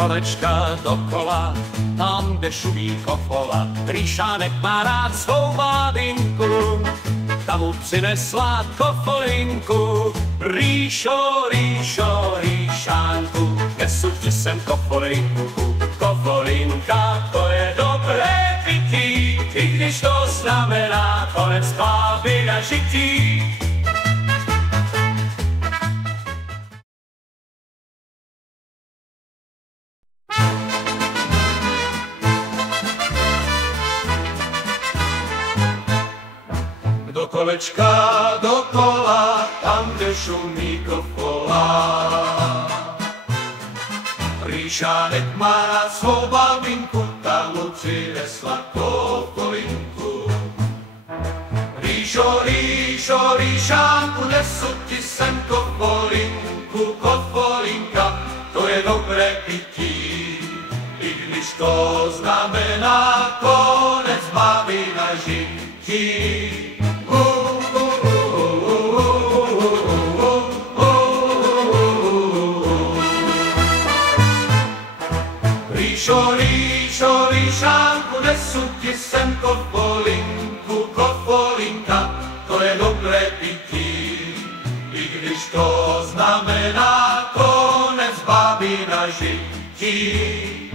kolečka dokola, tam, kde šumí kofola. Rýšánek má rád svou mladinku, ta mu přinesla kofolinku. Rýšo, Rýšo, Rýšánku, nesu ti sem kofolinku. Kofolinka, to je dobré pití, i když to znamená konec chvály na žití. Do kolečka dokola, tam, kde šumí kofola. Rýšánek má rád svou babinku, ta mu přinesla kofolinku. Rýšo, Rýšo, Rýšánku, nesu ti sem kofolinku. Kofolinka, to je dobré pití, i když to znamená konec báby na žití. Rýšo, Rýšo, Rýšánku, nesu ti sem kofolinku. Kofolinka, to je dobré pití, i když to znamená konec báby na žití.